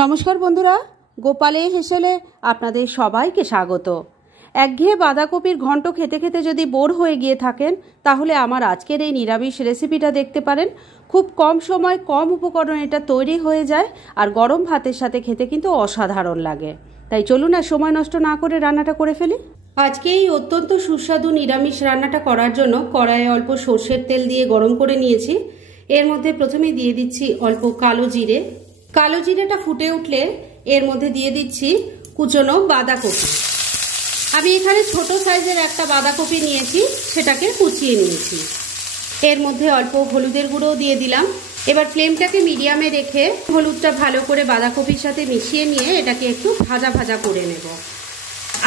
নমস্কার বন্ধুরা, গোপালের হেসেলে আপনাদের সবাইকে স্বাগত। একঘেয়ে বাঁধাকপির ঘন্ট খেতে খেতে যদি বোর হয়ে গিয়ে থাকেন, তাহলে আমার আজকের এই নিরামিষ রেসিপিটা দেখতে পারেন। খুব কম সময় কম উপকরণ এটা তৈরি হয়ে যায়, আর গরম ভাতের সাথে খেতে কিন্তু অসাধারণ লাগে। তাই চলুন আর সময় নষ্ট না করে রান্নাটা করে ফেলি। আজকে এই অত্যন্ত সুস্বাদু নিরামিষ রান্নাটা করার জন্য কড়াইয়ে অল্প সর্ষের তেল দিয়ে গরম করে নিয়েছি। এর মধ্যে প্রথমে দিয়ে দিচ্ছি অল্প কালো জিরে। কালো জিরেটা ফুটে উঠলে এর মধ্যে দিয়ে দিচ্ছি কুচনো বাঁধাকপি। আমি এখানে ছোট সাইজের একটা বাঁধাকপি নিয়েছি, সেটাকে কুচিয়ে নিয়েছি। এর মধ্যে অল্প হলুদের গুঁড়ো দিয়ে দিলাম। এবার ফ্লেমটাকে মিডিয়ামে রেখে হলুদটা ভালো করে বাঁধাকপির সাথে মিশিয়ে নিয়ে এটাকে একটু ভাজা ভাজা করে নেব।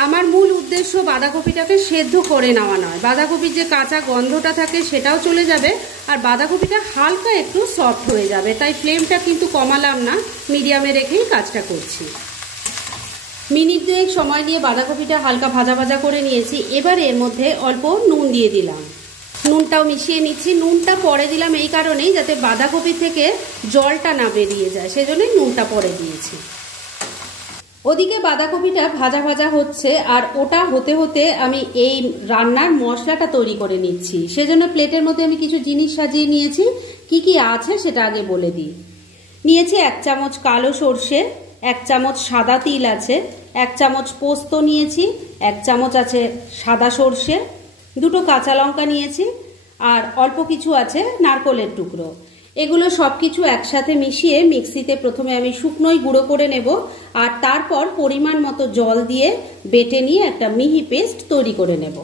আমার মূল উদ্দেশ্য বাঁধাকপিটাকে সেদ্ধ করে নেওয়া নয়, বাঁধাকপির যে কাঁচা গন্ধটা থাকে সেটাও চলে যাবে, আর বাঁধাকপিটা হালকা একটু সফট হয়ে যাবে। তাই ফ্লেমটা কিন্তু কমালাম না, মিডিয়ামে রেখেই কাজটা করছি। মিনিট দুয়েক সময় নিয়ে বাঁধাকপিটা হালকা ভাজা ভাজা করে নিয়েছি। এবার এর মধ্যে অল্প নুন দিয়ে দিলাম, নুনটাও মিশিয়ে নিচ্ছি। নুনটা পরে দিলাম এই কারণেই যাতে বাঁধাকপি থেকে জলটা না বেরিয়ে যায়, সেজন্যই নুনটা পরে দিয়েছি। ওদিকে বাঁধাকপিটা ভাজা ভাজা হচ্ছে, আর ওটা হতে হতে আমি এই রান্নার মশলাটা তৈরি করে নিচ্ছি। সেজন্য প্লেটের মধ্যে আমি কিছু জিনিস সাজিয়ে নিয়েছি। কি কি আছে সেটা আগে বলে দিই। নিয়েছি 1 চামচ কালো সর্ষে, 1 চামচ সাদা তিল আছে, 1 চামচ পোস্ত নিয়েছি, 1 চামচ আছে সাদা সর্ষে, 2টো কাঁচা লঙ্কা নিয়েছি, আর অল্প কিছু আছে নারকেলের টুকরো। এগুলো সব কিছু একসাথে মিশিয়ে মিক্সিতে প্রথমে আমি শুকনোই গুঁড়ো করে নেব, আর তারপর পরিমাণ মতো জল দিয়ে বেটে নিয়ে একটা মিহি পেস্ট তৈরি করে নেব।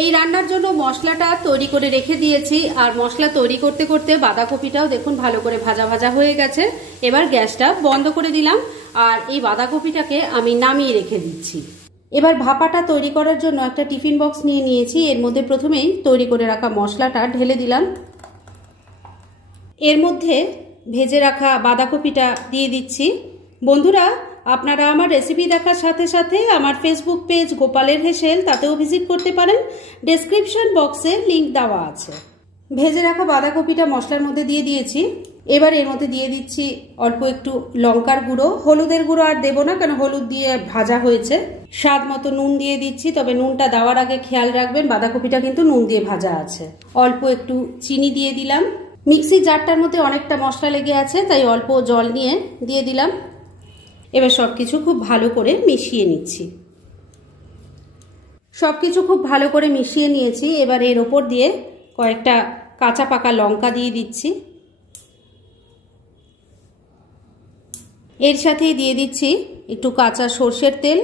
এই রান্নার জন্য মশলাটা তৈরি করে রেখে দিয়েছি, আর মশলা তৈরি করতে করতে বাঁধাকপিটাও দেখুন ভালো করে ভাজা ভাজা হয়ে গেছে। এবার গ্যাসটা বন্ধ করে দিলাম, আর এই বাঁধাকপিটাকে আমি নামিয়ে রেখে দিচ্ছি। এবার ভাপাটা তৈরি করার জন্য একটা টিফিন বক্স নিয়ে নিয়েছি। এর মধ্যে প্রথমেই তৈরি করে রাখা মশলাটা ঢেলে দিলাম। এর মধ্যে ভেজে রাখা বাঁধাকপিটা দিয়ে দিচ্ছি। বন্ধুরা, আপনারা আমার রেসিপি দেখার সাথে সাথে আমার ফেসবুক পেজ গোপালের হেসেল, তাতেও ভিজিট করতে পারেন। ডেসক্রিপশন বক্সে লিংক দেওয়া আছে। ভেজে রাখা বাঁধাকপিটা মশলার মধ্যে দিয়ে দিয়েছি। এবার এর মধ্যে দিয়ে দিচ্ছি অল্প একটু লঙ্কার গুঁড়ো। হলুদের গুঁড়ো আর দেবো না, কারণ হলুদ দিয়ে ভাজা হয়েছে। স্বাদ মতো নুন দিয়ে দিচ্ছি, তবে নুনটা দেওয়ার আগে খেয়াল রাখবেন বাঁধাকপিটা কিন্তু নুন দিয়ে ভাজা আছে। অল্প একটু চিনি দিয়ে দিলাম। মিক্সি জারটার মধ্যে অনেকটা মশলা লেগে আছে, তাই অল্প জল নিয়ে দিয়ে দিলাম। এবার সবকিছু খুব ভালো করে মিশিয়ে নিচ্ছি। সবকিছু খুব ভালো করে মিশিয়ে নিয়েছি। এবার এর ওপর দিয়ে কয়েকটা কাঁচা পাকা লঙ্কা দিয়ে দিচ্ছি। এর সাথেই দিয়ে দিচ্ছি একটু কাঁচা সর্ষের তেল।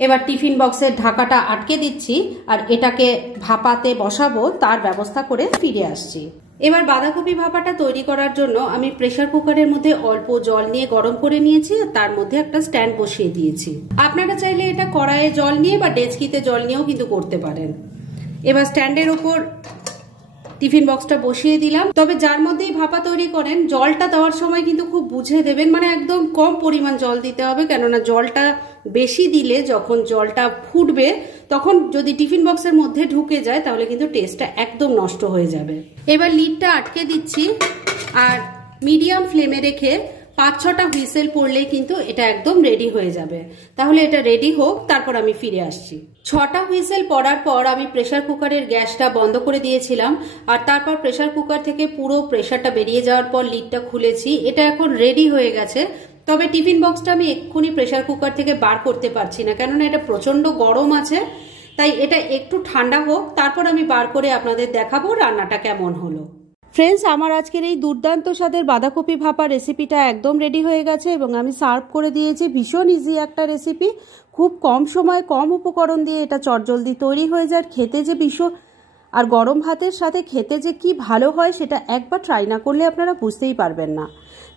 এবার টিফিন বক্সের ঢাকাটা আটকে দিচ্ছি, আর এটাকে ভাপাতে বসাবো, তার ব্যবস্থা করে ফিরে আসছি। এবার বাঁধাকপি ভাপাটা তৈরি করার জন্য আমি প্রেসার কুকারের মধ্যে অল্প জল নিয়ে গরম করে নিয়েছি, আর তার মধ্যে একটা স্ট্যান্ড বসিয়ে দিয়েছি। আপনারা চাইলে এটা কড়াইয়ে জল নিয়ে বা ডেচকিতে জল নিয়েও কিন্তু করতে পারেন। এবার স্ট্যান্ডের ওপর টিফিন বক্সটা বসিয়ে দিলাম। তবে যার মধ্যেই ভাপা তৈরি করেন, জলটা দেওয়ার সময় কিন্তু খুব বুঝে দেবেন, মানে একদম কম পরিমাণ জল দিতে হবে। কেননা জলটা বেশি দিলে যখন জলটা ফুটবে, তখন যদি টিফিন বক্সের মধ্যে ঢুকে যায়, তাহলে কিন্তু টেস্টটা একদম নষ্ট হয়ে যাবে। এবার লিডটা আটকে দিচ্ছি, আর মিডিয়াম ফ্লেমে রেখে 5-6টা হুইসেল পড়লেই কিন্তু এটা একদম রেডি হয়ে যাবে। তাহলে এটা রেডি হোক, তারপর আমি ফিরে আসছি। 6টা হুইসেল পড়ার পর আমি প্রেসার কুকারের গ্যাসটা বন্ধ করে দিয়েছিলাম, আর তারপর প্রেসার কুকার থেকে পুরো প্রেসারটা বেরিয়ে যাওয়ার পর লিডটা খুলেছি। এটা এখন রেডি হয়ে গেছে। তবে টিফিন বক্সটা আমি এক্ষুনি প্রেসার কুকার থেকে বার করতে পারছি না, কেননা এটা প্রচন্ড গরম আছে। তাই এটা একটু ঠান্ডা হোক, তারপর আমি বার করে আপনাদের দেখাবো রান্নাটা কেমন হলো। ফ্রেন্ডস, আমার আজকের এই দুর্দান্ত স্বাদের বাঁধাকপি ভাপা রেসিপিটা একদম রেডি হয়ে গেছে, এবং আমি সার্ভ করে দিয়েছি। ভীষণ ইজি একটা রেসিপি, খুব কম সময় কম উপকরণ দিয়ে এটা চটজলদি তৈরি হয়ে যায়। খেতে যে ভীষণ, আর গরম ভাতের সাথে খেতে যে কি ভালো হয়, সেটা একবার ট্রাই না করলে আপনারা বুঝতেই পারবেন না।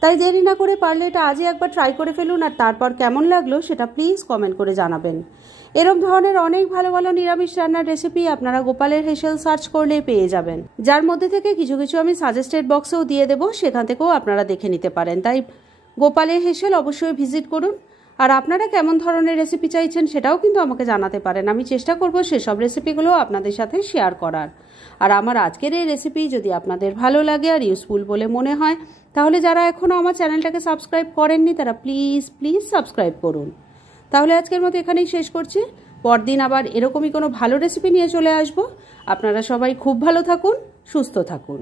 তাই দেরি না করে পারলে এটা আজই একবার ট্রাই করে ফেলুন, আর তারপর কেমন লাগলো সেটা প্লিজ কমেন্ট করে জানাবেন। এরকম ধরনের অনেক ভালো ভালো নিরামিষ রান্নার রেসিপি আপনারা গোপালের হেসেল সার্চ করলেই পেয়ে যাবেন, যার মধ্যে থেকে কিছু কিছু আমি সাজেস্টেড বক্সেও দিয়ে দেবো, সেখান থেকেও আপনারা দেখে নিতে পারেন। তাই গোপালের হেসেল অবশ্যই ভিজিট করুন। আর আপনারা কেমন ধরনের রেসিপি চাইছেন সেটাও কিন্তু আমাকে জানাতে পারেন। আমি চেষ্টা করব সেসব রেসিপিগুলো আপনাদের সাথে শেয়ার করার। আর আমার আজকের এই রেসিপি যদি আপনাদের ভালো লাগে আর ইউজফুল বলে মনে হয়, তাহলে যারা এখনও আমার চ্যানেলটাকে সাবস্ক্রাইব করেননি তারা প্লিজ সাবস্ক্রাইব করুন। তাহলে আজকের মতো এখানেই শেষ করছি। পরদিন আবার এরকমই কোনো ভালো রেসিপি নিয়ে চলে আসব। আপনারা সবাই খুব ভালো থাকুন, সুস্থ থাকুন।